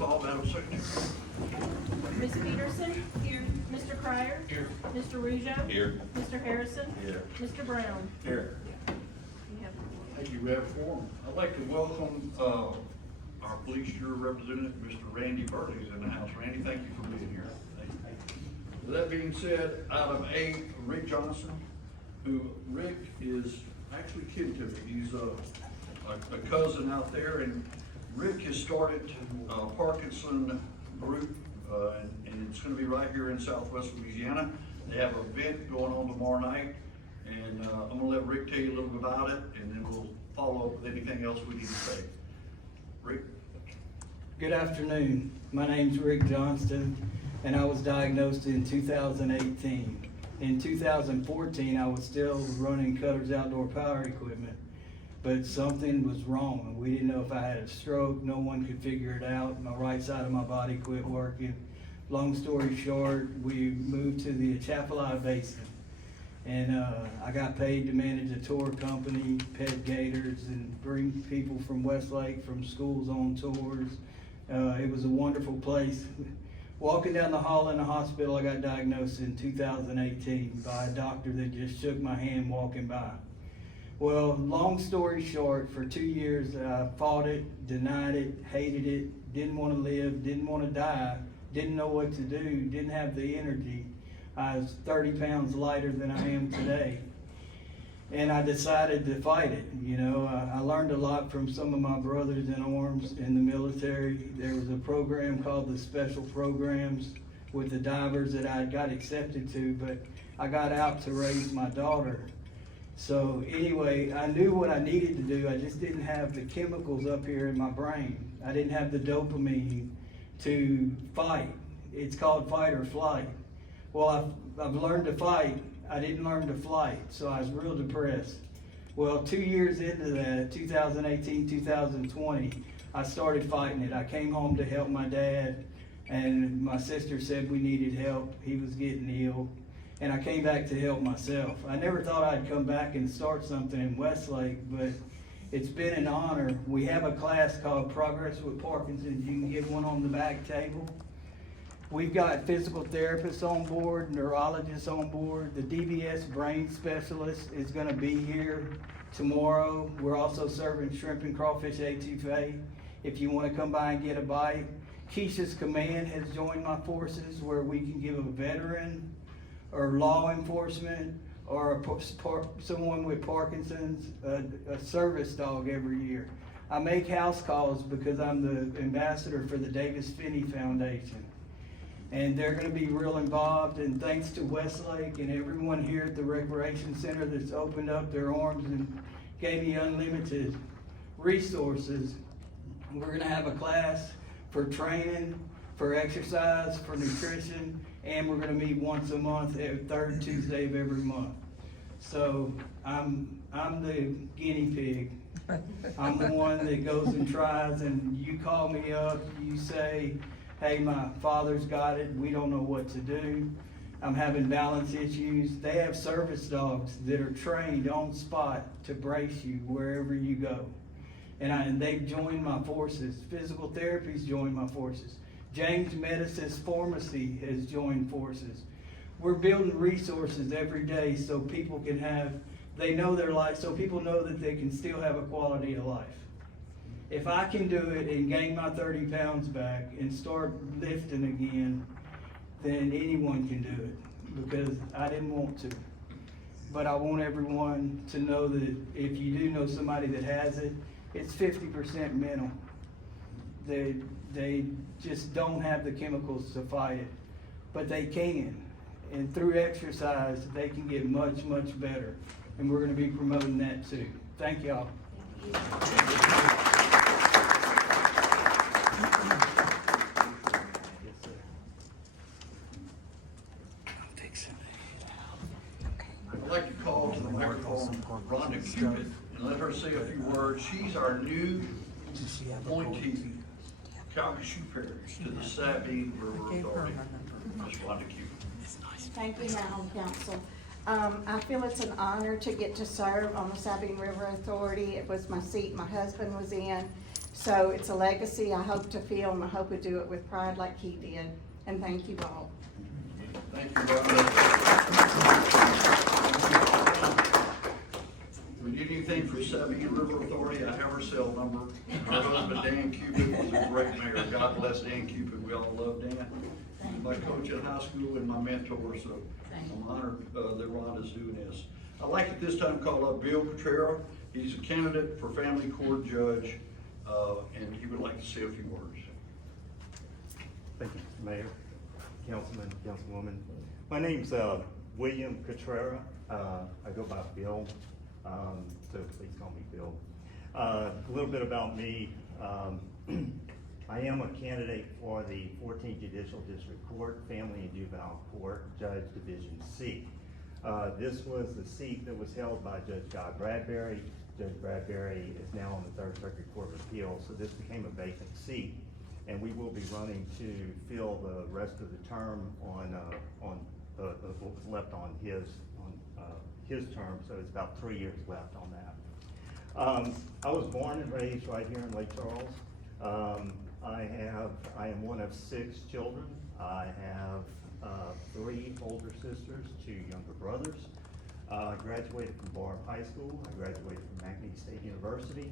call, Madam Secretary. Ms. Peterson? Here. Mr. Cryer? Here. Mr. Rougeau? Here. Mr. Harrison? Here. Mr. Brown? Here. You have- Thank you, Rev. Forum. I'd like to welcome our police bureau representative, Mr. Randy Burley's in the house. Randy, thank you for being here. With that being said, item A, Rick Johnson, who Rick is actually kin to me. He's a cousin out there, and Rick has started a Parkinson group, and it's gonna be right here in Southwest Louisiana. They have an event going on tomorrow night, and I'm gonna let Rick tell you a little bit about it, and then we'll follow up with anything else we need to say. Rick? Good afternoon. My name's Rick Johnston, and I was diagnosed in 2018. In 2014, I was still running Cutter's Outdoor Power Equipment, but something was wrong. We didn't know if I had a stroke. No one could figure it out. My right side of my body quit working. Long story short, we moved to the Atchafalaya Basin, and I got paid to manage a tour company, pet gators, and bring people from Westlake, from schools on tours. It was a wonderful place. Walking down the hall in the hospital, I got diagnosed in 2018 by a doctor that just shook my hand walking by. Well, long story short, for 2 years, I fought it, denied it, hated it, didn't want to live, didn't want to die, didn't know what to do, didn't have the energy. I was 30 pounds lighter than I am today. And I decided to fight it. You know, I learned a lot from some of my brothers in arms in the military. There was a program called the Special Programs with the divers that I got accepted to, but I got out to raise my daughter. So anyway, I knew what I needed to do. I just didn't have the chemicals up here in my brain. I didn't have the dopamine to fight. It's called fight or flight. Well, I've learned to fight. I didn't learn to flight, so I was real depressed. Well, 2 years into that, 2018, 2020, I started fighting it. I came home to help my dad, and my sister said we needed help. He was getting ill, and I came back to help myself. I never thought I'd come back and start something in Westlake, but it's been an honor. We have a class called Progress with Parkinson's. You can get one on the back table. We've got physical therapists on board, neurologists on board. The DBS brain specialist is gonna be here tomorrow. We're also serving shrimp and crawfish etouffee if you wanna come by and get a bite. Keisha's Command has joined my forces, where we can give a veteran or law enforcement or someone with Parkinson's a service dog every year. I make house calls because I'm the ambassador for the Davis Finney Foundation. And they're gonna be real involved, and thanks to Westlake and everyone here at the Recreation Center that's opened up their arms and gave me unlimited resources. We're gonna have a class for training, for exercise, for nutrition, and we're gonna meet once a month, every third Tuesday of every month. So I'm the guinea pig. I'm the one that goes and tries, and you call me up, you say, hey, my father's got it, we don't know what to do. I'm having balance issues. They have service dogs that are trained on spot to brace you wherever you go. And they've joined my forces. Physical therapy's joined my forces. James Medicine's Pharmacy has joined forces. We're building resources every day so people can have, they know their life, so people know that they can still have a quality of life. If I can do it and gain my 30 pounds back and start lifting again, then anyone can do it, because I didn't want to. But I want everyone to know that if you do know somebody that has it, it's 50% mental. They just don't have the chemicals to fight it, but they can. And through exercise, they can get much, much better. And we're gonna be promoting that too. Thank y'all. I'd like to call to the microphone Rhonda Cupid and let her say a few words. She's our new appointee, Calcasieu Parish, to the Sabine River Authority. Ms. Rhonda Cupid. Thank you, Madam Council. I feel it's an honor to get to serve on the Sabine River Authority. It was my seat my husband was in. So it's a legacy I hope to fill, and I hope we do it with pride like he did. And thank you all. Thank you very much. If we need anything for Sabine River Authority, I have her cell number. Her husband, Dan Cupid, was a great mayor. God bless Dan Cupid. We all love Dan. He's my coach in high school and my mentor, so I'm honored that Ron is doing this. I'd like at this time to call up Bill Petrera. He's a candidate for family court judge, and he would like to say a few words. Thank you, Mr. Mayor, Councilman, Councilwoman. My name's William Cotrera. I go by Bill, so please call me Bill. A little bit about me. I am a candidate for the 14th Judicial District Court, Family and Juvenile Court, Judge Division C. This was the seat that was held by Judge Guy Bradbury. Judge Bradbury is now on the 3rd Circuit Court of Appeals, so this became a vacant seat. And we will be running to fill the rest of the term on what's left on his term, so it's about 3 years left on that. I was born and raised right here in Lake Charles. I am one of 6 children. I have 3 older sisters, 2 younger brothers. I graduated from Barham High School. I graduated from McNeese State University.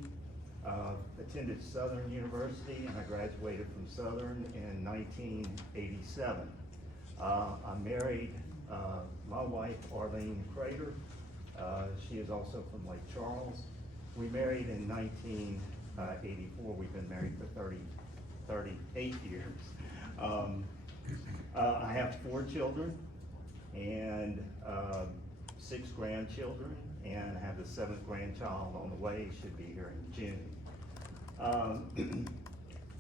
Attended Southern University, and I graduated from Southern in 1987. I married my wife, Arlene Crater. She is also from Lake Charles. We married in 1984. We've been married for 38 years. I have 4 children and 6 grandchildren, and I have the 7th grandchild on the way. Should be here in June.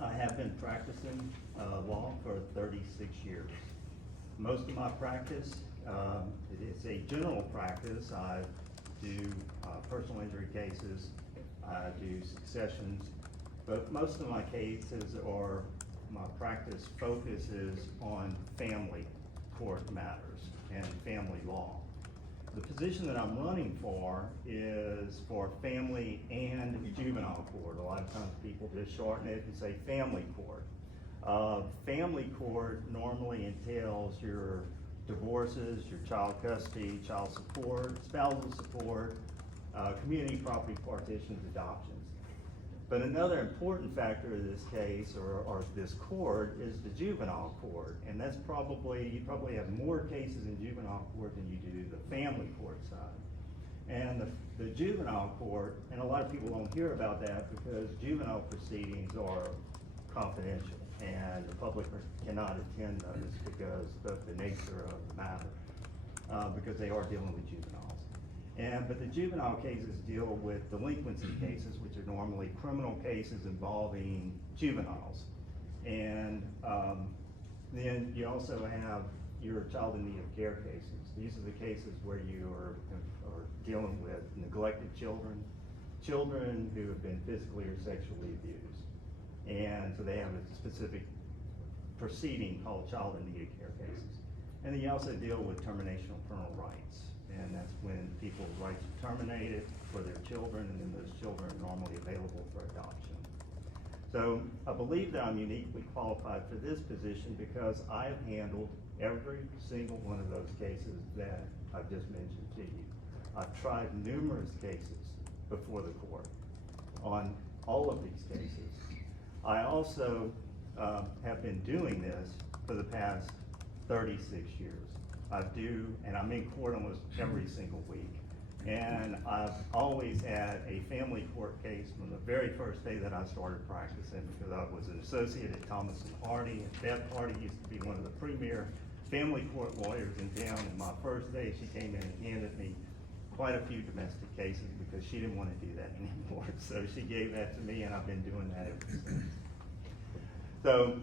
I have been practicing law for 36 years. Most of my practice, it's a general practice. I do personal injury cases, I do successions, but most of my cases or my practice focuses on family court matters and family law. The position that I'm running for is for family and juvenile court. A lot of times people just shorten it and say family court. Family court normally entails your divorces, your child custody, child support, spousal support, community property partitions, adoptions. But another important factor of this case or this court is the juvenile court, and that's you probably have more cases in juvenile court than you do the family court side. And the juvenile court, and a lot of people don't hear about that because juvenile proceedings are confidential and the public cannot attend those because of the nature of the matter, because they are dealing with juveniles. But the juvenile cases deal with delinquency cases, which are normally criminal cases involving juveniles. And then you also have your child in need of care cases. These are the cases where you are dealing with neglected children, children who have been physically or sexually abused. And so they have a specific proceeding called child in need of care cases. And then you also deal with termination of parental rights. And that's when people's rights are terminated for their children, and then those children are normally available for adoption. So I believe that I'm uniquely qualified for this position because I've handled every single one of those cases that I've just mentioned to you. I've tried numerous cases before the court on all of these cases. I also have been doing this for the past 36 years. And I'm in court almost every single week. And I've always had a family court case from the very first day that I started practicing, because I was an associate at Thomas & Hardy, and Beth Hardy used to be one of the premier family court lawyers in town. And my first day, she came in and handed me quite a few domestic cases because she didn't want to do that anymore. So she gave that to me, and I've been doing that ever since. So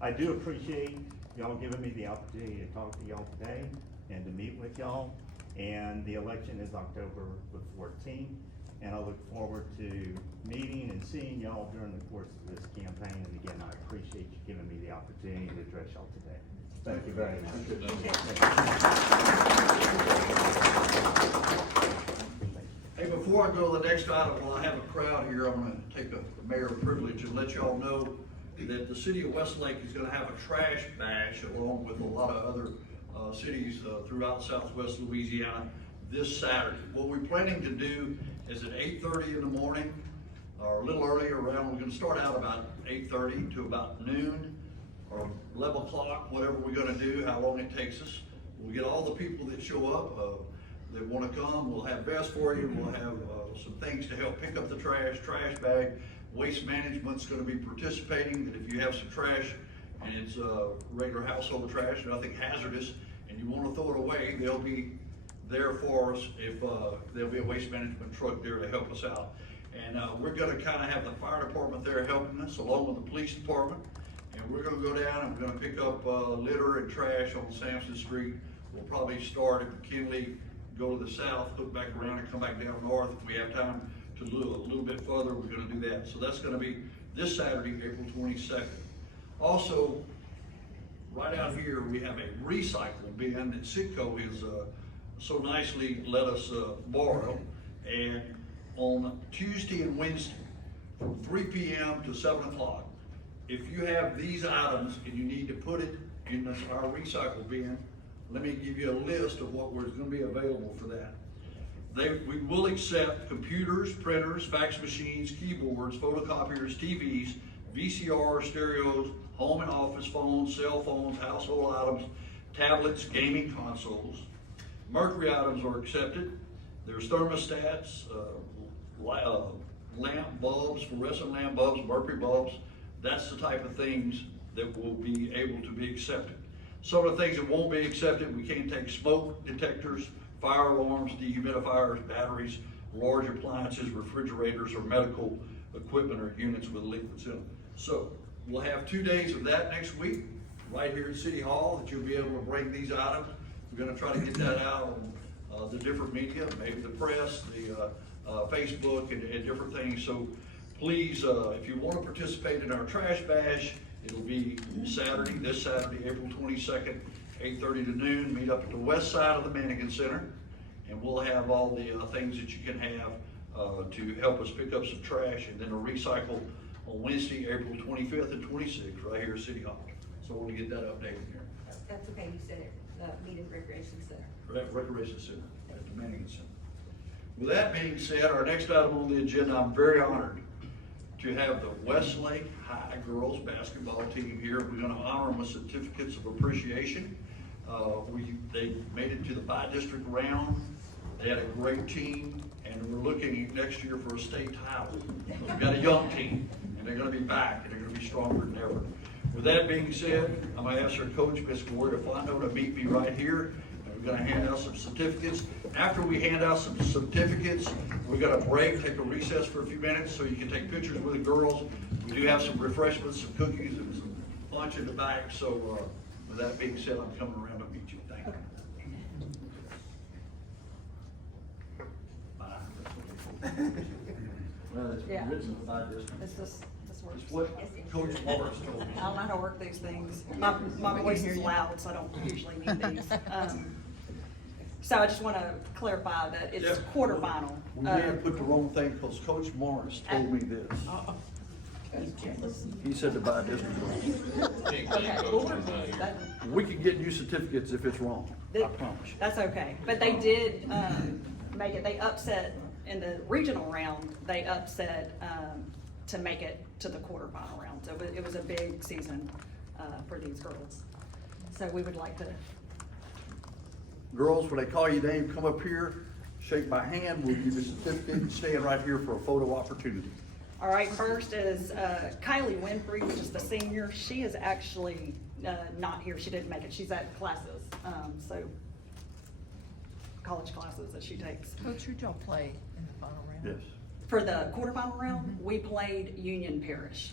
I do appreciate y'all giving me the opportunity to talk to y'all today and to meet with y'all. And the election is October the 14th. And I look forward to meeting and seeing y'all during the course of this campaign. And again, I appreciate you giving me the opportunity to address y'all today. Thank you very much. Hey, before I go to the next item, while I have a crowd here, I'm gonna take the mayor privilege and let y'all know that the city of Westlake is gonna have a trash bash along with a lot of other cities throughout southwest Louisiana this Saturday. What we're planning to do is at 8:30 in the morning, or a little earlier around, we're gonna start out about 8:30 to about noon or 11 o'clock, whatever we're gonna do, how long it takes us. We'll get all the people that show up, that wanna come, we'll have vests for you, we'll have some things to help pick up the trash bag. Waste management's gonna be participating, that if you have some trash and it's regular household trash, nothing hazardous, and you wanna throw it away, they'll be there for us if there'll be a waste management truck there to help us out. And we're gonna kinda have the fire department there helping us along with the police department. And we're gonna go down and we're gonna pick up litter and trash on Sampson Street. We'll probably start at McKinley, go to the south, hook back around and come back down north. If we have time to do a little bit further, we're gonna do that. So that's gonna be this Saturday, April 22nd. Also, right out here, we have a recycle bin that Citgo is so nicely let us borrow. And on Tuesday and Wednesday, from 3 p.m. to 7 o'clock, if you have these items and you need to put it in our recycle bin, let me give you a list of what was gonna be available for that. We will accept computers, printers, fax machines, keyboards, photocopiers, TVs, VCRs, stereos, home and office phones, cell phones, household items, tablets, gaming consoles. Mercury items are accepted. There's thermostats, lamp bulbs, fluorescent lamp bulbs, mercury bulbs. That's the type of things that will be able to be accepted. Some of the things that won't be accepted, we can't take smoke detectors, fire alarms, dehumidifiers, batteries, large appliances, refrigerators, or medical equipment or units with liquids in them. So we'll have 2 days of that next week, right here at City Hall, that you'll be able to bring these items. We're gonna try to get that out on the different media, maybe the press, the Facebook, and different things. So please, if you wanna participate in our trash bash, it'll be Saturday, this Saturday, April 22nd, 8:30 to noon. Meet up at the west side of the Mannequin Center, and we'll have all the things that you can have to help us pick up some trash, and then a recycle on Wednesday, April 25th and 26th, right here at City Hall. So we'll get that updated here. That's okay, you said it, Meeting Recreation Center. Correct, Recreation Center at the Mannequin Center. With that being said, our next item on the agenda, I'm very honored to have the Westlake High girls basketball team here. We're gonna honor them with certificates of appreciation. They made it to the bi-district round. They had a great team, and we're looking next year for a state title. We've got a young team, and they're gonna be back, and they're gonna be stronger than ever. With that being said, I'm gonna ask our coach, Ms. Gloria Fondo, to meet me right here. And we're gonna hand out some certificates. After we hand out some certificates, we're gonna break, take a recess for a few minutes so you can take pictures with the girls. We do have some refreshments, some cookies, and some lunch in the back. So with that being said, I'm coming around to meet you. Thank you. Bye. Well, it's Yeah. written by this. This works. It's what Coach Morris told me. I don't know how to work these things. My voice is loud, so I don't usually need these. So I just want to clarify that it's Yeah. quarterfinal. We may have put the wrong thing, because Coach Morris told me this. He said to buy district. Okay, we'll work on that. We can get you certificates if it's wrong, I promise you. That's okay, but they did, make it, they upset, in the regional round, they upset, to make it to the quarterfinal round. So it was a big season, for these girls. So we would like to, Girls, when they call your name, come up here, shake my hand, we'll give you a certificate, and stand right here for a photo opportunity. all right, first is, Kylie Winfrey, which is the senior. She is actually, not here, she didn't make it, she's at classes, so, college classes that she takes. Coach, who'd y'all play in the final round? Yes. For the quarterfinal round, we played Union Parish.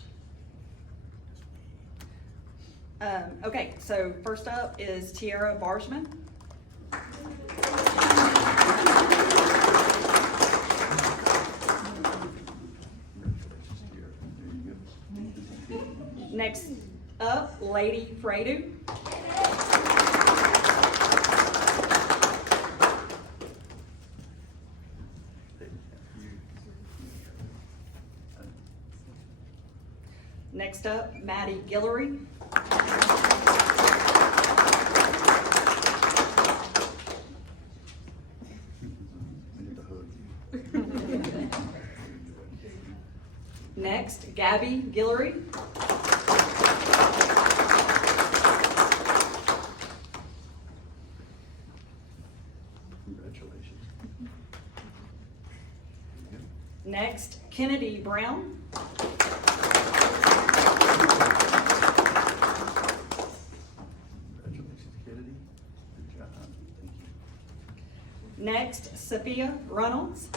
Okay, so first up is Tiara Barsman. Next up, Lady Fredu. Next up, Maddie Guillory. Next, Gabby Guillory. Congratulations. Next, Kennedy Brown. Congratulations, Kennedy. Good job. Thank you. Next, Sophia Reynolds.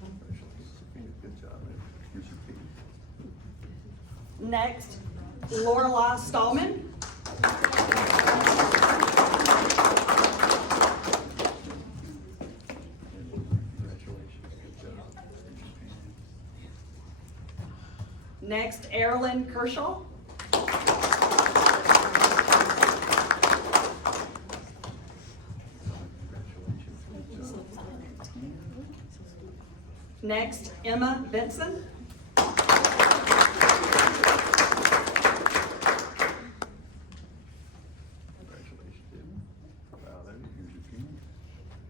Congratulations, Sophia. Good job, man. Here's your key. Next, Lorelei Stallman. Congratulations. Good job. Here's your pen. Next, Erilyn Kershaw. Congratulations. Good job. Next, Emma Benson. Congratulations, Emma. Proud of you. Here's your pen.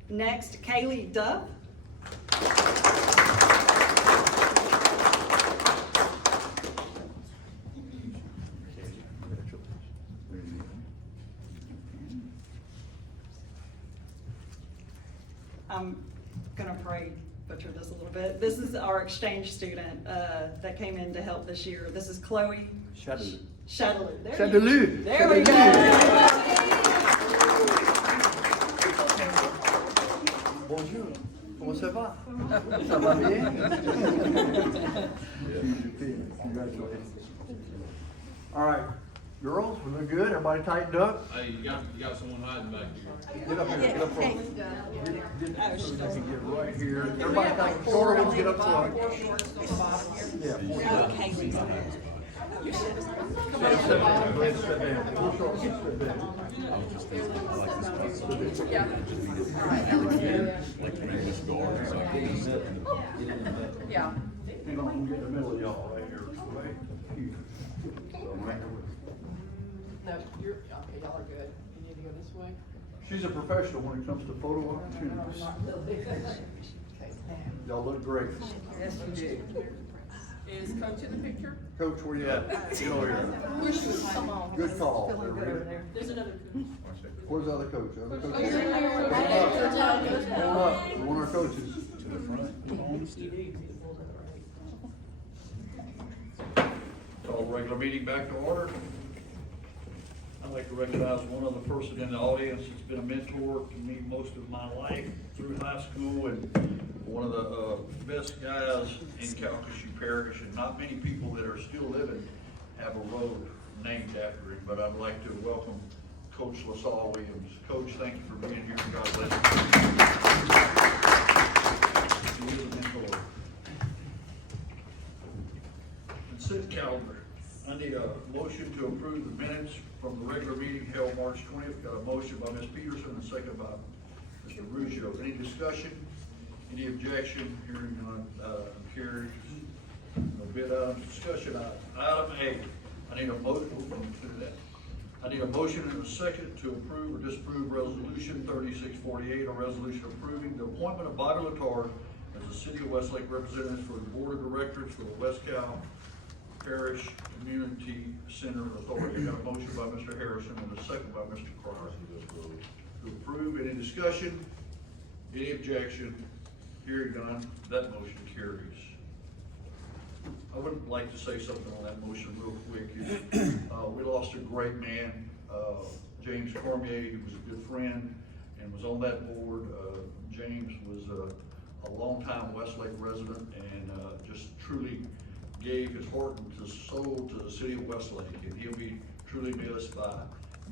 Next, Kaylee Dove. Okay, congratulations. There you go. I'm gonna probably butcher this a little bit. This is our exchange student that came in to help this year. This is Chloe Shadaloo. Shadaloo. There Shadaloo. you- There we go. Bonjour. Comment ça va? Ça va bien? Congratulations. All right, girls, we look good? Everybody tightened up? Hey, you got someone hiding back here. Get up here, get up front. Get so they can get right here. Everybody tighten, shorter ones get up front. Yeah. Go ahead, step down. Go ahead, step down. Pull short, step down. Yeah. Hang on, I'm getting in the middle of y'all right here, right here. So I'm right here with you. No, you're, okay, y'all are good. You need to go this way? She's a professional when it comes to photo opportunities. Okay. Y'all look great. Yes, you do. Is Coach in the picture? Coach, where you at? Get over here. Come on. Good call. There we go. There's another coach. Where's the other coach? Other coach? Oh, you're Come up. One of our coaches. Call the regular meeting back to order. I'd like to recognize one other person in the audience that's been a mentor to me most of my life through high school and one of the best guys in Calcasieu Parish, and not many people that are still living have a road named after him, but I'd like to welcome Coach LaSalle Williams. Coach, thank you for being here, and God bless you. He is a mentor. Consent calendar. I need a motion to approve the minutes from the regular meeting held March 20th. Got a motion by Ms. Peterson and a second by Mr. Ruggio. Any discussion? Any objection? Hearing none, carried. No bid items, discussion item. Item A, I need a motion to that. I need a motion and a second to approve or disapprove resolution 3648, a resolution approving the appointment of Bobby Letard as the City of Westlake representative for the Board of Directors for the West Cal Parish Community Center Authority. I got a motion by Mr. Harrison and a second by Mr. Cryer. To approve, any discussion, any objection, hearing none, that motion carries. I would like to say something on that motion real quick. We lost a great man, James Cormier, who was a good friend and was on that board. James was a longtime Westlake resident and just truly gave his heart and his soul to the city of Westlake, and he'll be truly missed by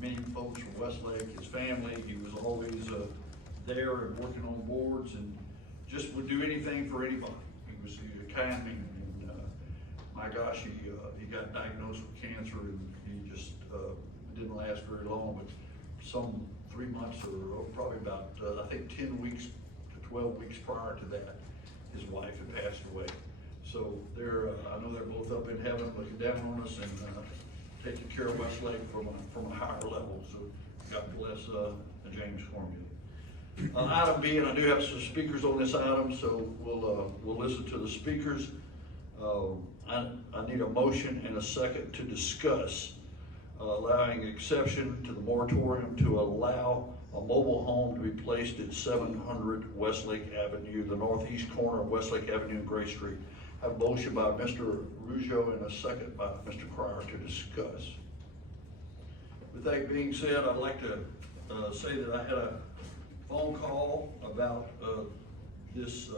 many folks from Westlake, his family. He was always there and working on boards and just would do anything for anybody. He was a kind man, and my gosh, he got diagnosed with cancer, and he just didn't last very long, but some 3 months or probably about I think 10 weeks to 12 weeks prior to that, his wife had passed away. So they're, I know they're both up in heaven looking down on us and, taking care of Westlake from a higher level. So God bless, James Cormier. Item B, and I do have some speakers on this item, so we'll listen to the speakers. I need a motion and a second to discuss allowing exception to the moratorium to allow a mobile home to be placed at 700 Westlake Avenue, the northeast corner of Westlake Avenue and Gray Street. I have a motion by Mr. Rougeau and a second by Mr. Cryer to discuss. With that being said, I'd like to say that I had a phone call about this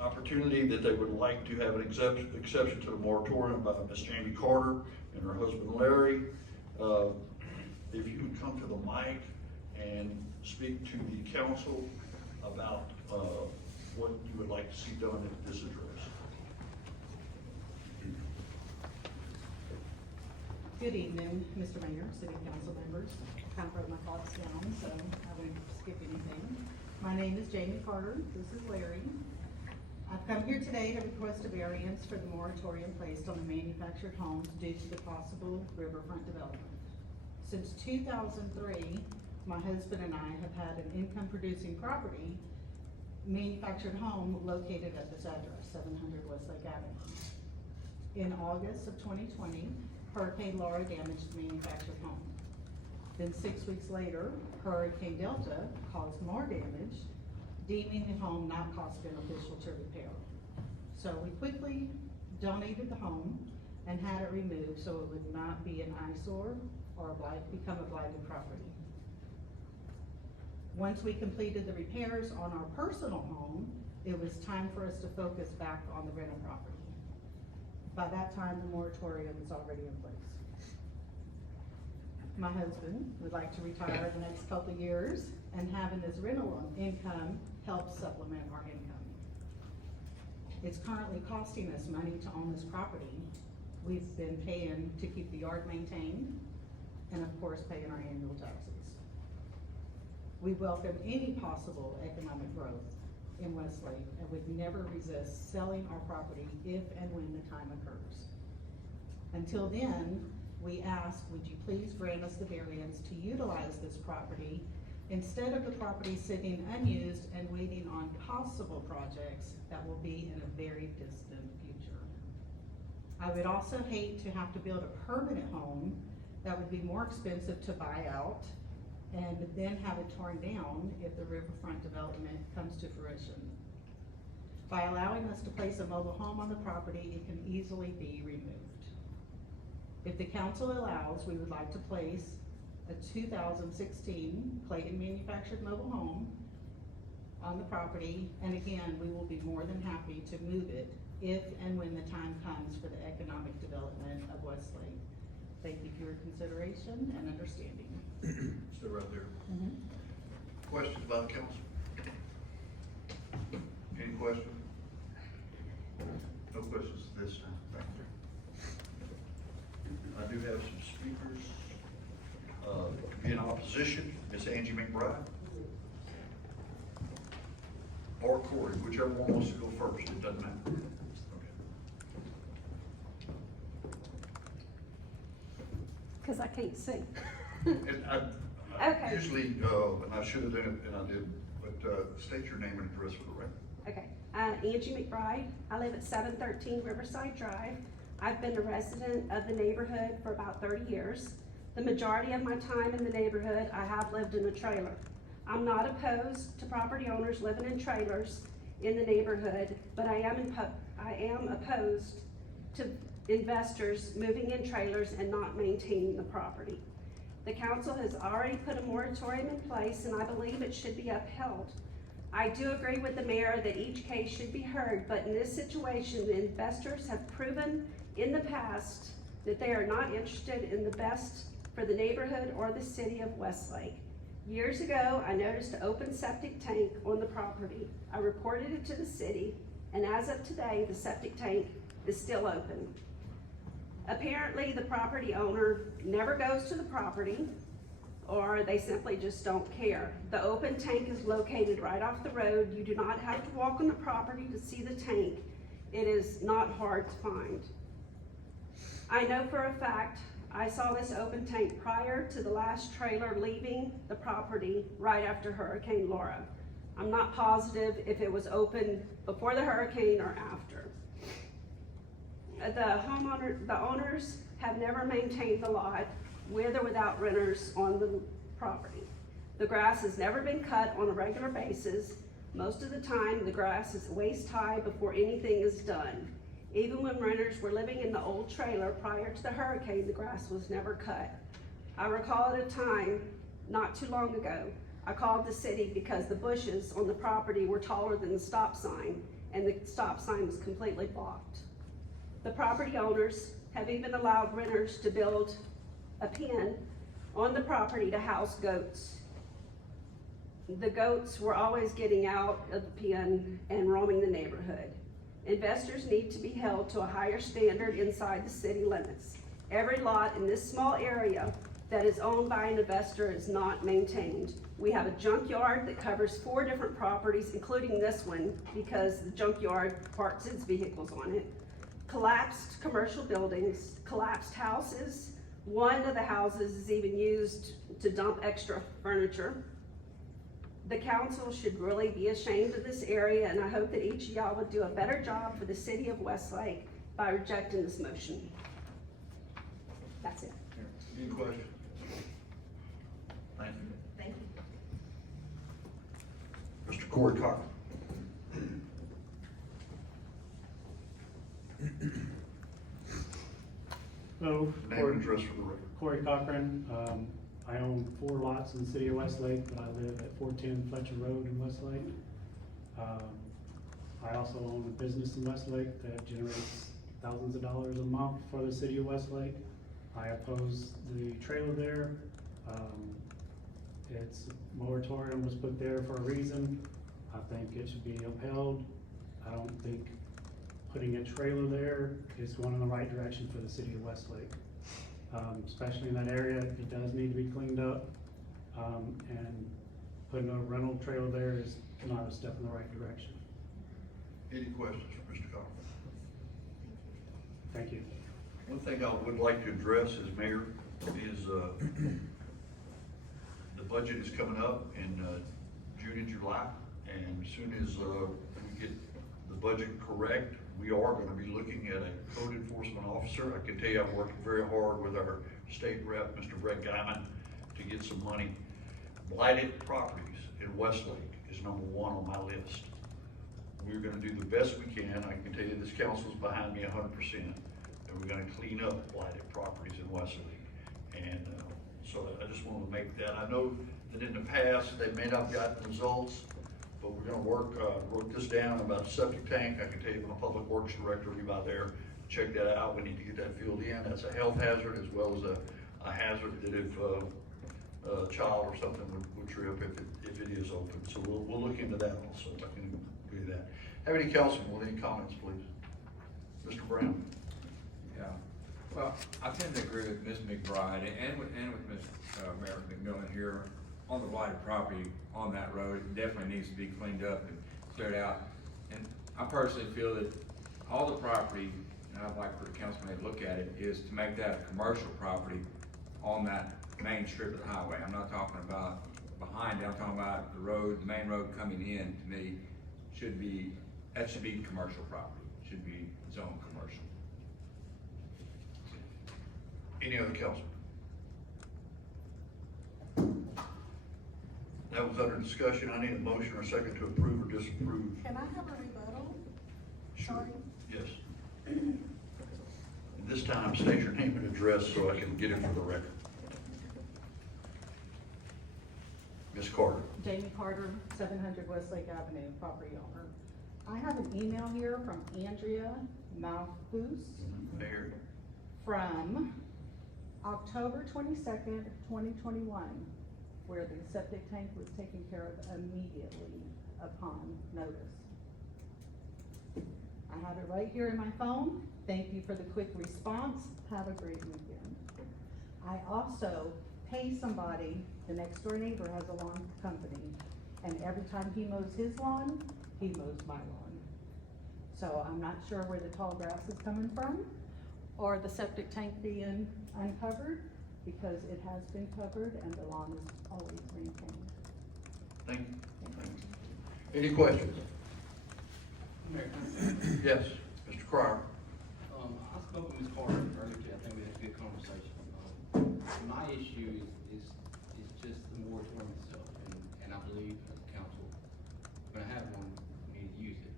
opportunity that they would like to have an exception to the moratorium by Miss Jamie Carter and her husband Larry. If you would come to the mic and speak to the council about what you would like to see done at this address. Good evening, Mr. Mayor, City Council members. Kind of wrote my thoughts down, so I won't skip anything. My name is Jamie Carter. This is Larry. I've come here today to request a variance for the moratorium placed on the manufactured homes due to the possible riverfront development. Since 2003, my husband and I have had an income-producing property, manufactured home located at this address, 700 Westlake Avenue. In August of 2020, Hurricane Laura damaged the manufactured home. Then 6 weeks later, Hurricane Delta caused more damage, deeming the home not cost beneficial to repair. So we quickly donated the home and had it removed so it would not be an eyesore or become a blighted property. Once we completed the repairs on our personal home, it was time for us to focus back on the rental property. By that time, the moratorium is already in place. My husband would like to retire in the next couple of years, and having this rental income helps supplement our income. It's currently costing us money to own this property. We've been paying to keep the yard maintained, and of course, paying our annual taxes. We welcome any possible economic growth in Westlake and would never resist selling our property if and when the time occurs. Until then, we ask, would you please grant us the variance to utilize this property instead of the property sitting unused and waiting on possible projects that will be in a very distant future. I would also hate to have to build a permanent home that would be more expensive to buy out and then have it torn down if the riverfront development comes to fruition. By allowing us to place a mobile home on the property, it can easily be removed. If the council allows, we would like to place a 2016 Clayton manufactured mobile home on the property, and again, we will be more than happy to move it if and when the time comes for the economic development of Westlake. Thank you for your consideration and understanding. Stay right there. Questions by the council? Any questions? No questions this time. Thank you. I do have some speakers. To be in opposition, Miss Angie McBride. Or Corey, whichever one wants to go first, it doesn't matter. Okay. Because I can't see. And I Okay. usually, and I should have done it, and I didn't, but state your name and address for the record. Okay, Angie McBride. I live at 713 Riverside Drive. I've been a resident of the neighborhood for about 30 years. The majority of my time in the neighborhood, I have lived in a trailer. I'm not opposed to property owners living in trailers in the neighborhood, but I am opposed to investors moving in trailers and not maintaining the property. The council has already put a moratorium in place, and I believe it should be upheld. I do agree with the mayor that each case should be heard, but in this situation, the investors have proven in the past that they are not interested in the best for the neighborhood or the city of Westlake. Years ago, I noticed an open septic tank on the property. I reported it to the city, and as of today, the septic tank is still open. Apparently, the property owner never goes to the property, or they simply just don't care. The open tank is located right off the road. You do not have to walk on the property to see the tank. It is not hard to find. I know for a fact, I saw this open tank prior to the last trailer leaving the property right after Hurricane Laura. I'm not positive if it was open before the hurricane or after. The owners have never maintained the lot with or without renters on the property. The grass has never been cut on a regular basis. Most of the time, the grass is waist high before anything is done. Even when renters were living in the old trailer prior to the hurricane, the grass was never cut. I recall at a time, not too long ago, I called the city because the bushes on the property were taller than the stop sign, and the stop sign was completely blocked. The property owners have even allowed renters to build a pen on the property to house goats. The goats were always getting out of the pen and roaming the neighborhood. Investors need to be held to a higher standard inside the city limits. Every lot in this small area that is owned by an investor is not maintained. We have a junkyard that covers 4 different properties, including this one, because the junkyard parks its vehicles on it. Collapsed commercial buildings, collapsed houses. One of the houses is even used to dump extra furniture. The council should really be ashamed of this area, and I hope that each of y'all would do a better job for the city of Westlake by rejecting this motion. That's it. Any questions? Thank you. Thank you. Mr. Corey Cochran. Hello, Name and address for the record. Corey Cochran. I own 4 lots in the city of Westlake, but I live at 410 Fletcher Road in Westlake. I also own a business in Westlake that generates thousands of dollars a month for the city of Westlake. I oppose the trailer there. Its moratorium was put there for a reason. I think it should be upheld. I don't think putting a trailer there is going in the right direction for the city of Westlake. Especially in that area, it does need to be cleaned up. And putting a rental trailer there is not a step in the right direction. Any questions for Mr. Cochran? Thank you. One thing I would like to address as mayor is, the budget is coming up in, June and July. And as soon as, we get the budget correct, we are gonna be looking at a code enforcement officer. I can tell you I'm working very hard with our state rep, Mr. Brett Guyman, to get some money. Blighted properties in Westlake is #1 on my list. We're gonna do the best we can. I can tell you this council's behind me 100%. And we're gonna clean up blighted properties in Westlake. And, so I just wanted to make that. I know that in the past, they may not have gotten results, but we're gonna wrote this down about the septic tank. I can tell you, I'm a public works director, we out there, check that out. We need to get that filled in. That's a health hazard as well as a hazard that if, a child or something would trip if it is open. So we'll look into that also. I can do that. Have any councilman with any comments, please? Mr. Brown. Yeah, well, I tend to agree with Ms. McBride and with Ms. Mayor McMillan here. On the blighted property on that road, it definitely needs to be cleaned up and cleared out. And I personally feel that all the property, and I'd like for the councilman to look at it, is to make that a commercial property on that main strip of the highway. I'm not talking about behind it, I'm talking about the road, the main road coming in, to me, that should be commercial property, should be zoned commercial. Any other councilman? That was under discussion. I need a motion or a second to approve or disapprove. Can I have a rebuttal? Sure. Yes. And this time, state your name and address so I can get it for the record. Ms. Carter. Jamie Carter, 700 Westlake Avenue, property owner. I have an email here from Andrea Malfus Mayor. from October 22nd, 2021, where the septic tank was taken care of immediately upon notice. I have it right here in my phone. Thank you for the quick response. Have a great weekend. I also pay somebody The next door neighbor has a lawn company, and every time he mows his lawn, he mows my lawn. So I'm not sure where the tall grass is coming from, or the septic tank being uncovered, because it has been covered and the lawn is always maintained. Thank you. Any questions? Yes, Mr. Cryer. I spoke with Ms. Carter earlier today. I think we had a good conversation. My issue is just the moratorium itself, and I believe as a council, we're gonna have one, we need to use it.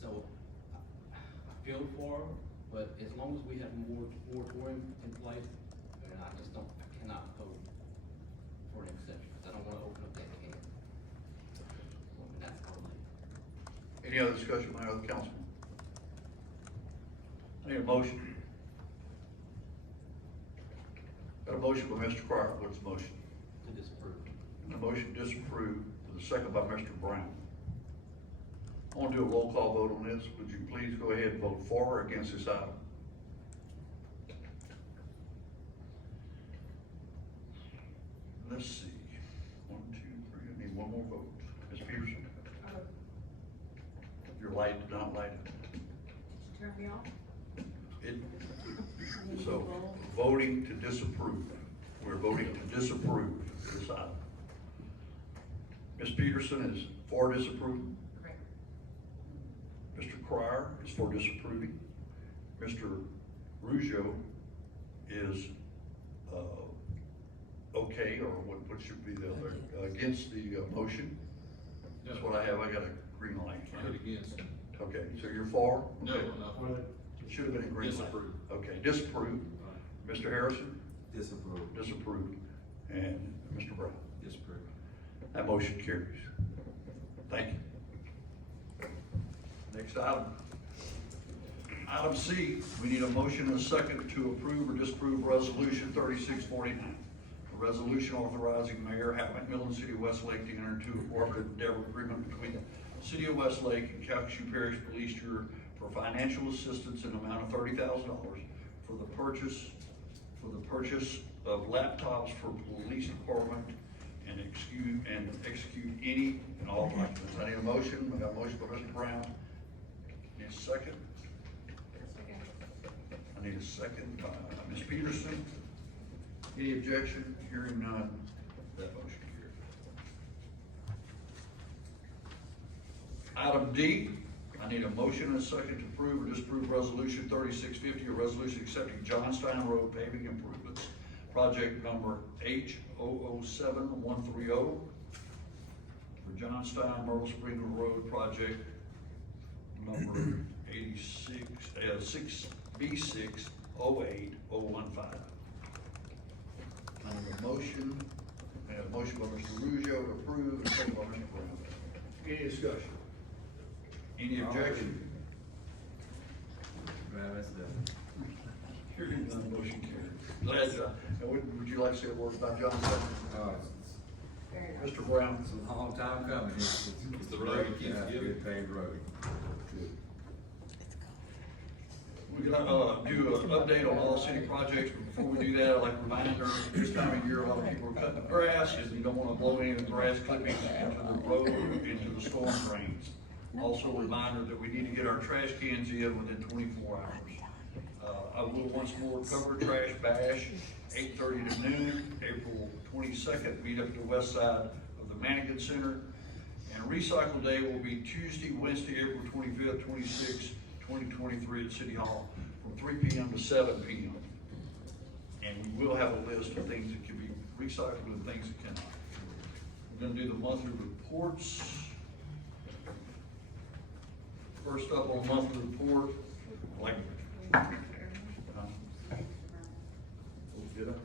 So, I feel for her, but as long as we have more moratorium in place, and I cannot vote for an exception, 'cause I don't wanna open up that can. And that's our lead. Any other discussion by other councilman? I need a motion. Got a motion by Mr. Cryer. What's the motion? To disapprove. And a motion to disapprove, with a second by Mr. Brown. I want to do a roll call vote on this. Would you please go ahead and vote for or against this item? Let's see. 1, 2, 3. I need one more vote. Ms. Peterson? Your light did not light it. Turn me off. So, voting to disapprove. We're voting to disapprove this item. Ms. Peterson is for disapproving. Correct. Mr. Cryer is for disapproving. Mr. Rougeau is, okay, or what should be the other, against the motion? That's what I have. I got a green light. I hit against. Okay, so you're for? No, Okay. no. Should have been a green light. Disapprove. Okay, disapprove. Mr. Harrison? Disapprove. Disapproved. And Mr. Brown? Disapprove. That motion carries. Thank you. Next item. Item C, we need a motion and a second to approve or disapprove Resolution 3649. A resolution authorizing Mayor McMillan, City of Westlake to enter into a cooperative endeavor agreement between the City of Westlake and Calcasieu Parish Police Bureau for financial assistance in the amount of $30,000 for the purchase of laptops for police department and execute any and all documents. I need a motion. I got a motion by Mr. Brown. Need a second? I need a second by Ms. Peterson. Any objection? Hearing none, that motion carries. Item D, I need a motion and a second to approve or disapprove Resolution 3650, a resolution accepting Johnstown Road paving improvements, project number H007130 for Johnstown Myrtle Spring Road project number 6B608015. I need a motion, and a motion by Mr. Rougeau to approve, and a second by Mr. Brown. Any discussion? Any objection? Travis, Hearing none, motion carries. Glad, would you like to say a word about Johnstown? Mr. Brown? It's a long time coming. It's the road that keeps giving. Good paved road. We're gonna do an update on all city projects, but before we do that, I'd like to remind her, this time of year, a lot of people are cutting the grass, and you don't wanna blow any of the grass clippings into the road, into the storm drains. Also a reminder that we need to get our trash cans in within 24 hours. I will once more cover trash bash, 8:30 to noon, April 22nd, meet up at the west side of the Mannequin Center. And recycle day will be Tuesday, Wednesday, April 25th, 26th, 2023 at City Hall from 3 p.m. to 7 p.m. And we will have a list of things that can be recycled and things that cannot. We're gonna do the monthly reports. First up on monthly report, like, get up.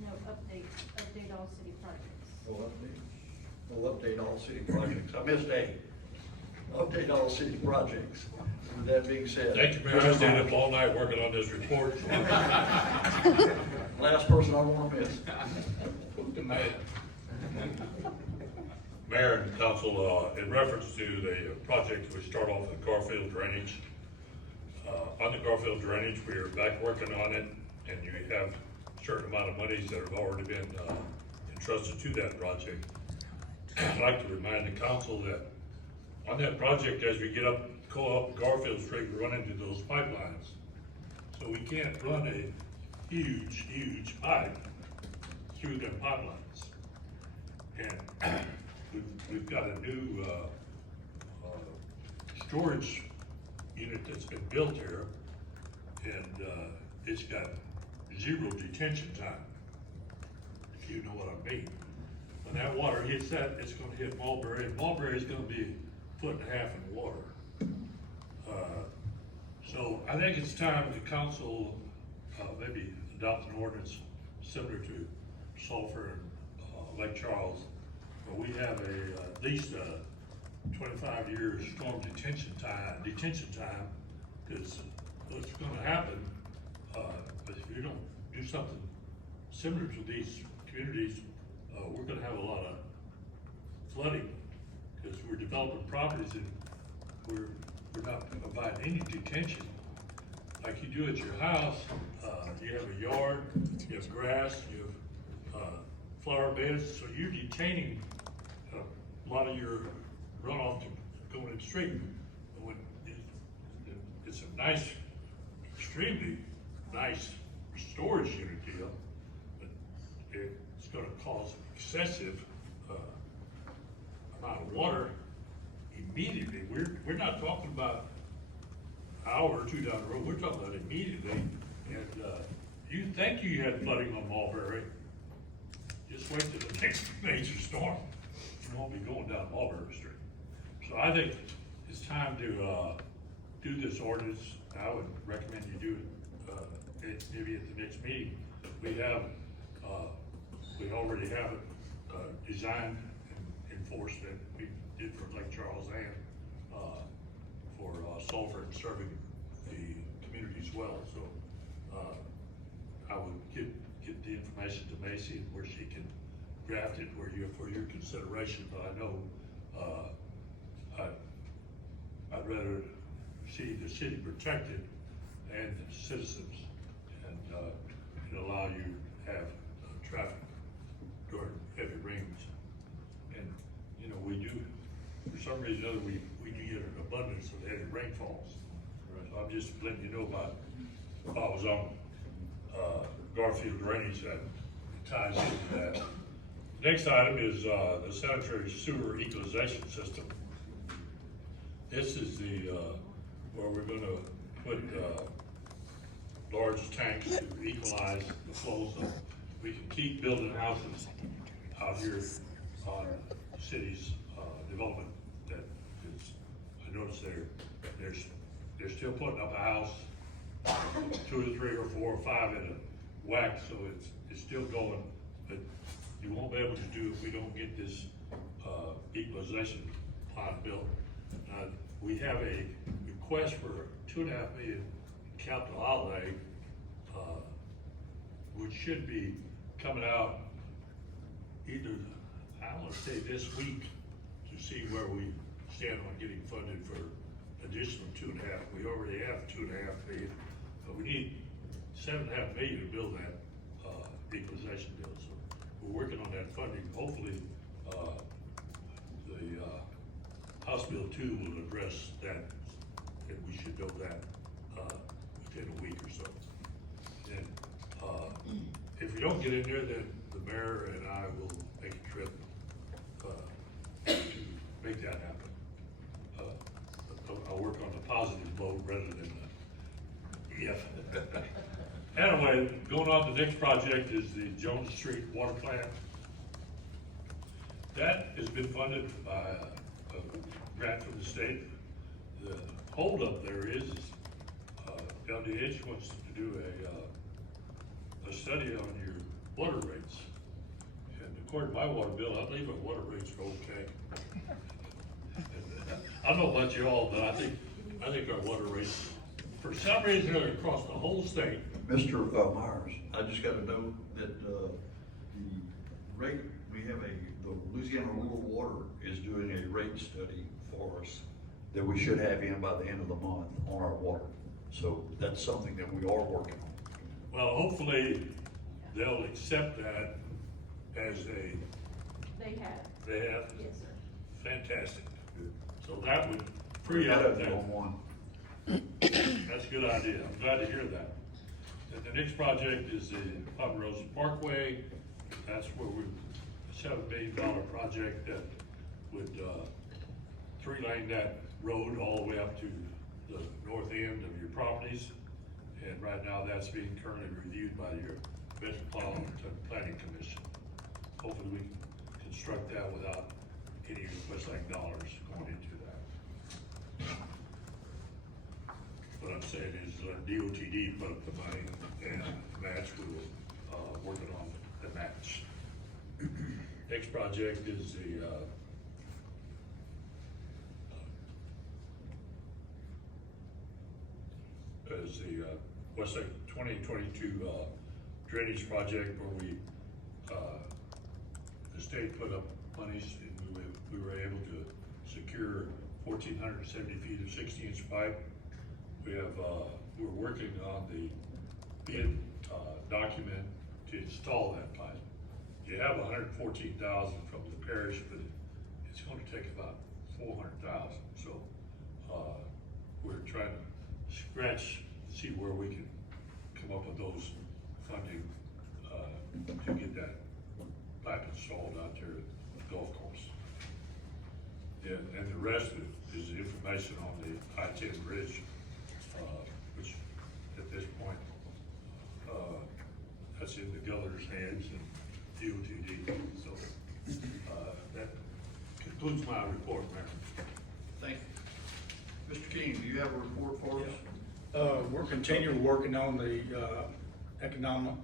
No, update all city projects. We'll update all city projects. I missed A. Update all city projects. With that being said. Thank you, Mayor. I stayed up all night working on this report. Last person I want to miss. Put the man. Mayor and council, in reference to the project, we start off with Garfield drainage. On the Garfield drainage, we are back working on it, and you have a certain amount of monies that have already been entrusted to that project. I'd like to remind the council that on that project, as we go up Garfield Street, we run into those pipelines. So we can't run a huge pipe through them pipelines. And we've got a new storage unit that's been built here, and it's got 0 detention time, if you know what I mean. When that water hits that, it's gonna hit Mulberry, and Mulberry's gonna be 1.5 feet in water. So I think it's time the council maybe adopt an ordinance similar to Sulphur and Lake Charles, where we have at least a 25-year storm detention time, because what's gonna happen, if you don't do something similar to these communities, we're gonna have a lot of flooding, because we're developing properties and we're not providing any detention like you do at your house. You have a yard, you have grass, you have flower beds, so you're detaining a lot of your runoff to go in the street. When it's a nice, extremely nice storage unit deal, but it's going to cause excessive amount of water immediately. We're not talking about an hour or two down the road. We're talking about immediately. And you think you had flooding on Mulberry? Just wait till the next major storm. You won't be going down Mulberry Street. So I think it's time to do this ordinance. I would recommend you do it maybe at the next meeting. We already have it designed and enforced that we did for Lake Charles and for Sulphur and serving the community as well. So I would get the information to Macy where she can draft it for your consideration. But I know I'd rather see the city protected and the citizens, and allow you to have traffic during heavy rains. And we do, for some reason or other, we do get an abundance of heavy rainfalls. So I'm just letting you know about, I was on Garfield drainage that ties into that. Next item is the sanitary sewer equalization system. This is the where we're going to put large tanks to equalize the flow, so we can keep building houses out here on the city's development. That is, I noticed they're still putting up a house, 2 or 3 or 4 or 5 in a whack, so it's still going, but you won't be able to do if we don't get this equalization plant built. We have a request for $2.5 million capital outlay, which should be coming out either, I want to say this week, to see where we stand on getting funded for additional 2.5. We already have 2.5 million, but we need 7.5 million to build that equalization bill. So we're working on that funding. Hopefully, the House Bill 2 will address that, and we should know that within a week or so. And if we don't get in there, then the mayor and I will make a trip to make that happen. I'll work on the positive mode rather than the Anyway, going on, the next project is the Jones Street Water Plant. That has been funded by a grant from the state. The holdup there is LDH wants to do a study on your water rates. And according to my water bill, I believe our water rates are okay. I don't know about y'all, but I think our water rates, for some reason, are across the whole state. Mr. Myers, I just got to know that the rate, we have a the Louisiana Rural Water is doing a rate study for us that we should have in by the end of the month on our water. So that's something that we are working on. Well, hopefully, they'll accept that as They have. they have. Yes, sir. Fantastic. So that would free up That that. on one. That's a good idea. I'm glad to hear that. And the next project is the Ponderosa Parkway. That's where a $7 million project that would, three-lane that road all the way up to the north end of your properties. And right now, that's being currently reviewed by your Metropolitan Planning Commission. Hopefully, we can construct that without any Westlake dollars going into that. What I'm saying is, let DOTD put up the money and match, we will, working on the match. Next project is the Westlake 2022 drainage project where we, the state put up monies and we were able to secure 1,470 feet of 60-inch pipe. We have, we're working on the bid document to install that pipe. You have 114,000 from the parish, but it's going to take about 400,000. So we're trying to scratch, see where we can come up with those funding to get that pipe installed out there at the golf course. And the rest of it is the information on the I-10 bridge, which at this point, that's in the governor's hands and DOTD. So that concludes my report, Mayor. Thank you. Mr. King, do you have a report for us? We're continuing working on the economic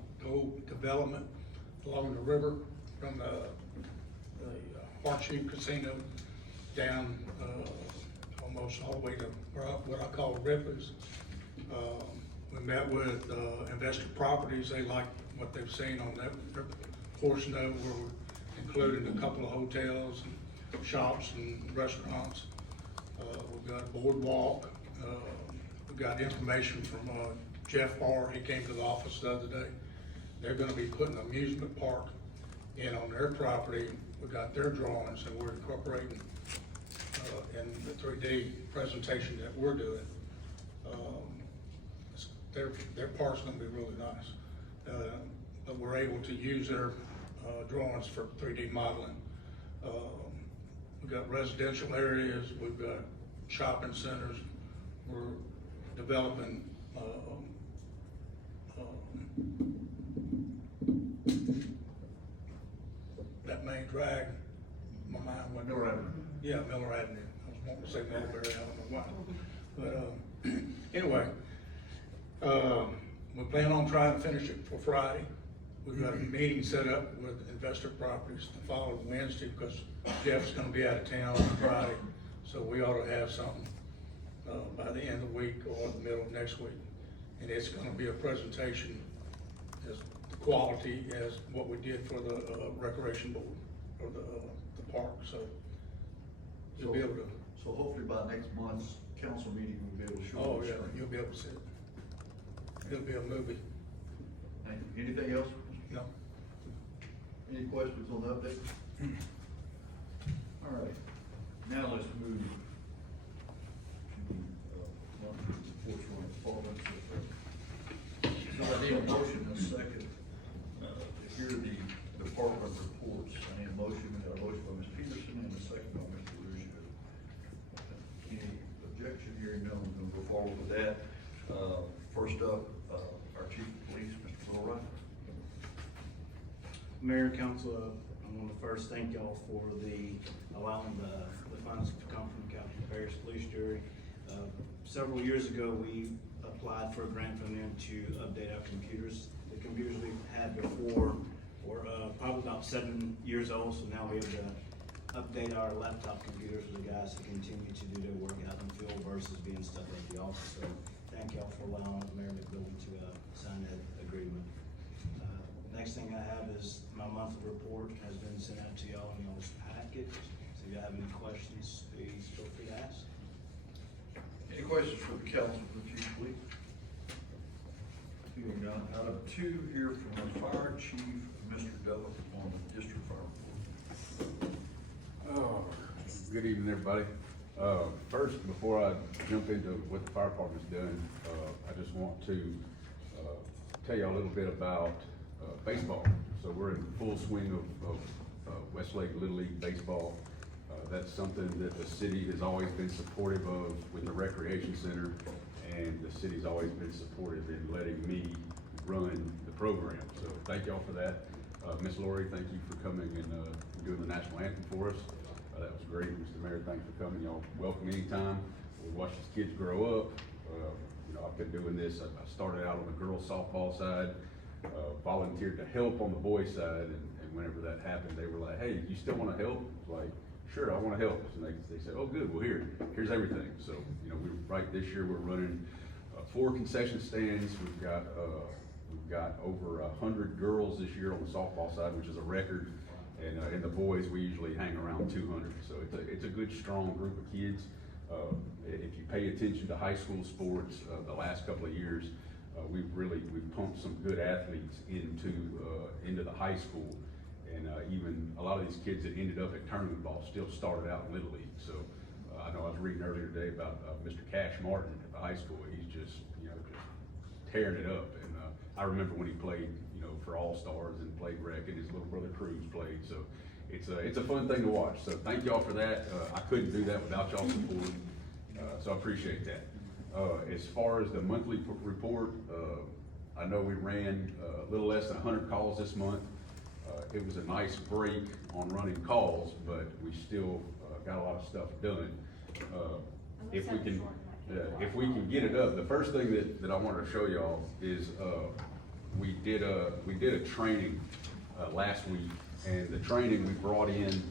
development along the river from the Horseshoe Casino down almost all the way to what I call Ripley's. We met with Investor Properties. They like what they've seen on that portion of it, where we're including a couple of hotels and shops and restaurants. We've got a boardwalk. We got information from Jeff Barr. He came to the office the other day. They're gonna be putting an amusement park in on their property. We got their drawings and we're incorporating in the 3D presentation that we're doing. Their park's gonna be really nice. But we're able to use their drawings for 3D modeling. We've got residential areas, we've got shopping centers. We're developing that main drag. My mind went Miller Avenue. Yeah, Miller Avenue. I was wanting to say Mulberry, I don't know why. But anyway, we plan on trying to finish it for Friday. We've got a meeting set up with Investor Properties the following Wednesday because Jeff's gonna be out of town on Friday. So we ought to have something by the end of the week or the middle of next week. And it's gonna be a presentation as the quality as what we did for the recreation board or the park. So you'll be able to. So hopefully by next month's council meeting, we'll be able to show. Oh, the yeah, screen. you'll be able to see it. It'll be a movie. Thank you. Anything else? No. Any questions on the update? All right, now let's move to, reports on departments. So I need a motion and a second, to hear the department reports. I need a motion by Ms. Peterson and a second by Mr. Ruscio. Any objection? Hearing none, we're gonna go forward with that. First up, our chief of police, Mr. Will Wright. Mayor and Council, I want to first thank y'all for allowing the funds to come from the Captain Parish Police Jury. Several years ago, we applied for a grant from them to update our computers. The computers we've had before were probably about 7 years old, so now we have to update our laptop computers for the guys to continue to do their work out in the field versus being stuck at the office. So thank y'all for allowing Mayor McBillen to sign that agreement. Next next thing I have is my monthly report has been sent out to y'all in y'all's packet. So if you have any questions, please feel free to ask. Any questions for the council for the chief, please? Hearing none, item two here from the fire chief, Mr. Dillon, on the district fire report. Good evening, everybody. First, before I jump into what the fire department's done, I just want to tell you a little bit about baseball. So we're in full swing of Westlake Little League baseball. That's something that the city has always been supportive of with the recreation center, and the city's always been supportive in letting me run the program. So thank y'all for that. Miss Lori, thank you for coming and doing the national anthem for us. That was great. Mr. Mayor, thanks for coming. Y'all welcome anytime. We watch these kids grow up. You know, I've been doing this. I started out on the girls softball side, volunteered to help on the boys side, and whenever that happened, they were like, "Hey, you still want to help?" I was like, "Sure, I want to help." And they said, "Oh, good. Well, here's everything." So, you know, this year we're running 4 concession stands. We've got over 100 girls this year on the softball side, which is a record. And in the boys, we usually hang around 200. So it's a good, strong group of kids. If you pay attention to high school sports, the last couple of years, we've pumped some good athletes into the high school. And even a lot of these kids that ended up at tournament ball still started out in Little League. So I know I was reading earlier today about Mr. Cash Martin at the high school. He's just tearing it up. And I remember when he played, for All-Stars and played rec, and his little brother Cruz played. So it's a fun thing to watch. So thank y'all for that. I couldn't do that without y'all's support. So I appreciate that. As far as the monthly report, I know we ran a little less than 100 calls this month. It was a nice break on running calls, but we still got a lot of stuff done. If we can get it up, the first thing that I wanted to show y'all is we did a training last week, and the training we brought in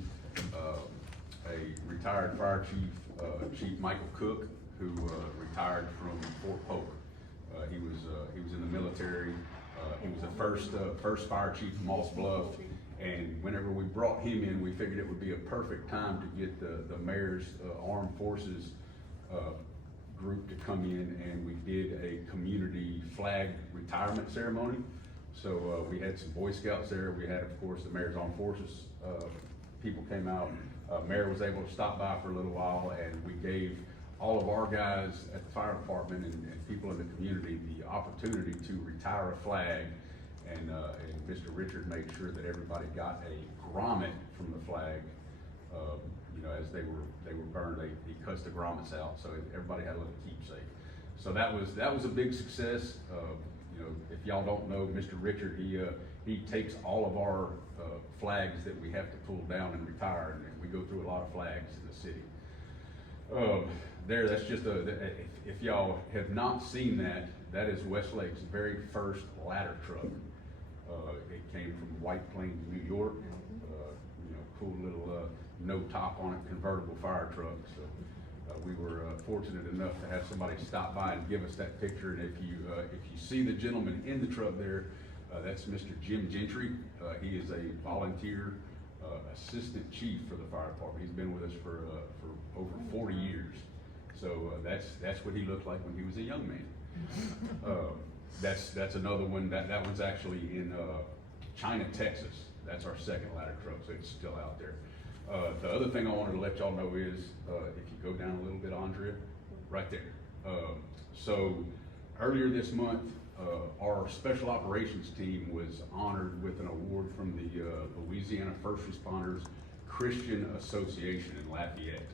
a retired fire chief, Chief Michael Cook, who retired from Fort Polk. He was in the military. He was the first fire chief of Moss Bluff, and whenever we brought him in, we figured it would be a perfect time to get the mayor's armed forces group to come in, and we did a community flag retirement ceremony. So we had some Boy Scouts there. We had, of course, the mayor's armed forces people came out. Mayor was able to stop by for a little while, and we gave all of our guys at the fire department and people in the community the opportunity to retire a flag. And Mr. Richard made sure that everybody got a grommet from the flag. As they were burned, he cuts the grommets out, so everybody had a little keepsake. So that was a big success. If y'all don't know Mr. Richard, he takes all of our flags that we have to pull down and retire, and we go through a lot of flags in the city. That's just if y'all have not seen that is Westlake's very first ladder truck. It came from White Plains, New York. Cool little no top on it convertible fire truck. So we were fortunate enough to have somebody stop by and give us that picture. And if you see the gentleman in the truck there, that's Mr. Jim Gentry. He is a volunteer assistant chief for the fire department. He's been with us for over 40 years. So that's what he looked like when he was a young man. That's another one. That one's actually in China, Texas. That's our second ladder truck, so it's still out there. The other thing I wanted to let y'all know is, if you go down a little bit, Andrea, right there. So earlier this month, our special operations team was honored with an award from the Louisiana First Responders Christian Association in Lafayette.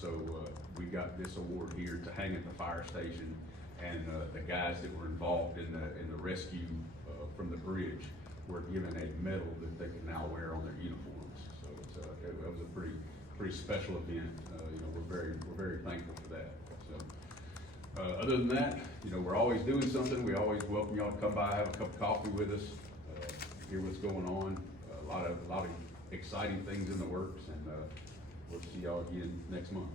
So we got this award here to hang at the fire station, and the guys that were involved in the rescue from the bridge were given a medal that they can now wear on their uniforms. So it was a pretty special event. We're very thankful for that. So other than that, we're always doing something. We always welcome y'all to come by, have a cup of coffee with us, hear what's going on. A lot of exciting things in the works, and we'll see y'all again next month.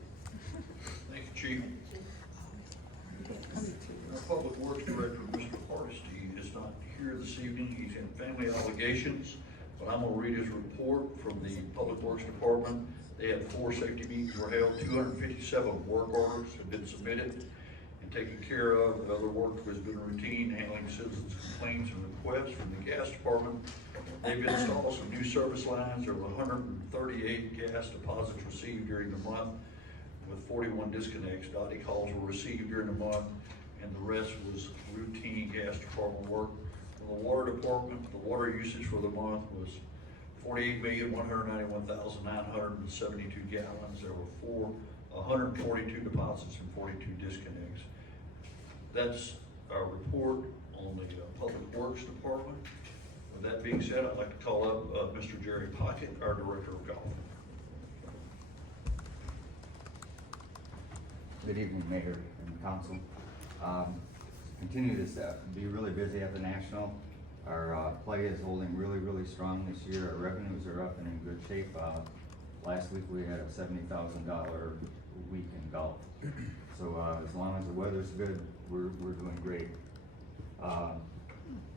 Thank you, Chief. Our Public Works Director, Mr. Hardesty, is not here this evening. He's in family obligations, but I'm gonna read his report from the Public Works Department. They had 4 safety meetings were held, 257 work orders have been submitted and taken care of. Other work has been routine, handling citizens' complaints and requests from the gas department. They've installed some new service lines. There were 138 gas deposits received during the month, with 41 disconnects. Dotty calls were received during the month, and the rest was routine gas department work. For the water department, the water usage for the month was 48,191,972 gallons. There were 142 deposits and 42 disconnects. That's our report on the Public Works Department. With that being said, I'd like to call up Mr. Jerry Pocket, our Director of Golf. Good evening, Mayor and Council. Continue to be really busy at the National. Our play is holding really strong this year. Our revenues are up and in good shape. Last week we had a $70,000 week in golf. So as long as the weather's good, we're doing great.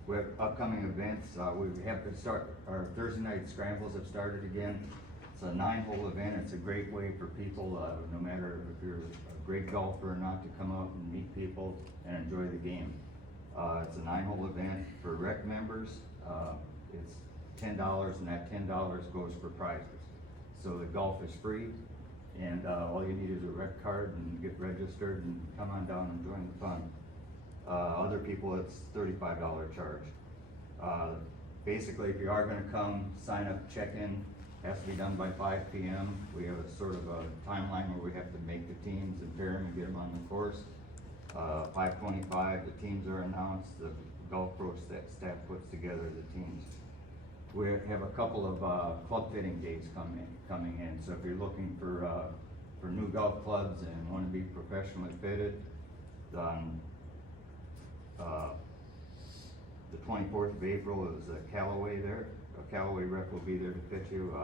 We have upcoming events. We have to start, our Thursday night scrambles have started again. It's a 9-hole event. It's a great way for people, no matter if you're a great golfer or not, to come out and meet people and enjoy the game. It's a 9-hole event for rec members. It's $10, and that $10 goes for prizes. So the golf is free, and all you need is a rec card and get registered and come on down and join the fun. Other people, it's $35 charge. Basically, if you are gonna come, sign up, check in, has to be done by 5 p.m. We have a sort of a timeline where we have to make the teams and pair them and get them on the course. 5:25, the teams are announced, the golf pro staff puts together the teams. We have a couple of club fitting dates coming in, so if you're looking for new golf clubs and want to be professionally fitted, the 24th of April is Callaway there. A Callaway rep will be there to fit you,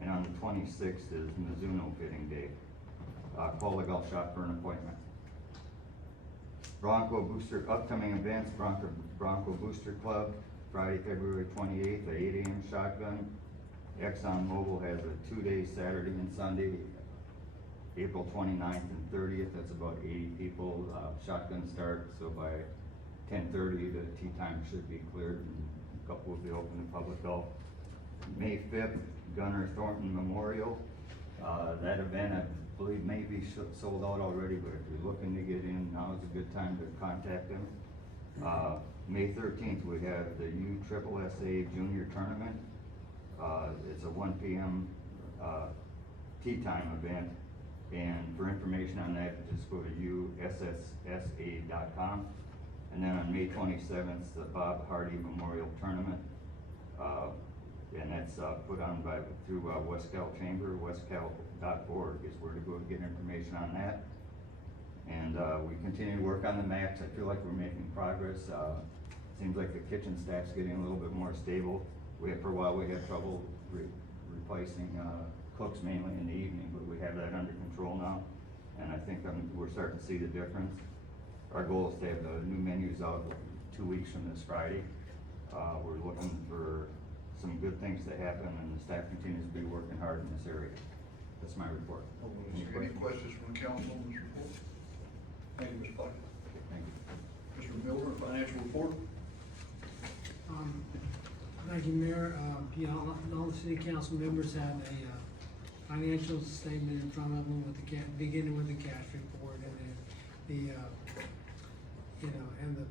and on the 26th is Mizuno fitting day. Call the golf shop for an appointment. Bronco Booster, upcoming events, Bronco Booster Club, Friday, February 28th at 8 a.m. shotgun. Exxon Mobil has a 2-day Saturday and Sunday, April 29th and 30th. That's about 80 people. Shotgun start, so by 10:30 the tee time should be cleared and a couple will be open to public golf. May 5th, Gunnar Thornton Memorial. That event I believe may be sold out already, but if you're looking to get in, now is a good time to contact them. May 13th, we have the USSSA Junior Tournament. It's a 1 p.m. Tee time event, and for information on that, just go to USSSA.com. And then on May 27th, the Bob Hardy Memorial Tournament, and that's put on through Westcal Chamber. Westcal.org is where to go to get information on that. And we continue to work on the maps. I feel like we're making progress. Seems like the kitchen staff's getting a little bit more stable. For a while we had trouble replacing cooks mainly in the evening, but we have that under control now. And I think we're starting to see the difference. Our goal is to have the new menus out 2 weeks from this Friday. We're looking for some good things to happen, and the staff continues to be working hard in this area. That's my report. Any questions from the council on this report? Thank you, Mr. Pocket. Thank you. Mr. Miller, financial report. Thank you, Mayor. All the city council members have a financial statement in front of them with beginning with the cash report, and then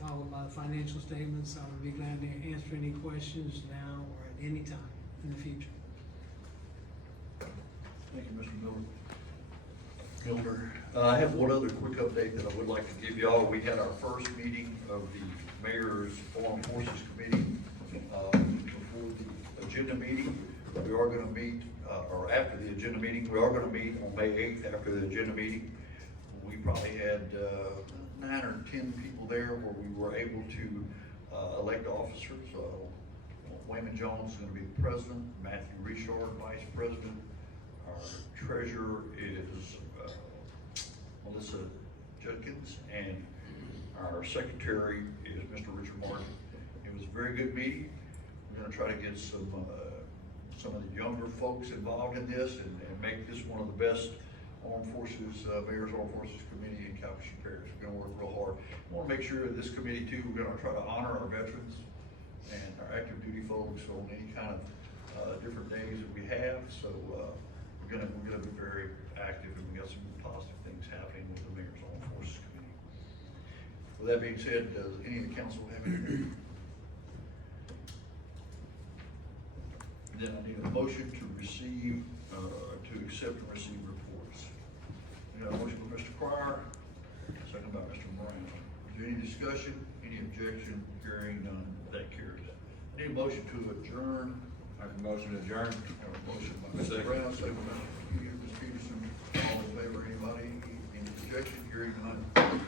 followed by the financial statements. I would be glad to answer any questions now or at any time in the future. Thank you, Mr. Miller. I have one other quick update that I would like to give y'all. We had our first meeting of the Mayor's Armed Forces Committee before the agenda meeting. We are going to meet, or after the agenda meeting, we are going to meet on May 8th after the agenda meeting. We probably had 9 or 10 people there where we were able to elect officers. Wayman Jones is going to be the president, Matthew Richard, vice president. Our treasurer is Melissa Judkins, and our secretary is Mr. Richard Martin. It was very very good meeting. We're gonna try to get some of the younger folks involved in this and make this one of the best Armed Forces, Mayor's Armed Forces Committee in Calhoun Parish. We're gonna work real hard. We wanna make sure that this committee too, we're gonna try to honor our veterans and our active duty folks on any kind of, different days that we have. So, we're gonna be very active, and we got some positive things happening with the Mayor's Armed Forces Committee. With that being said, does any of the council have anything? Then I need a motion to receive, to accept and receive reports. We got a motion by Mr. Cryer, second by Mr. Brown. Is there any discussion, any objection? Hearing none, that carries. I need a motion to adjourn. I have a motion to adjourn. I have a motion by Mr. Brown, second by Mr. Peterson. All in favor, anybody? Any objection? Hearing none,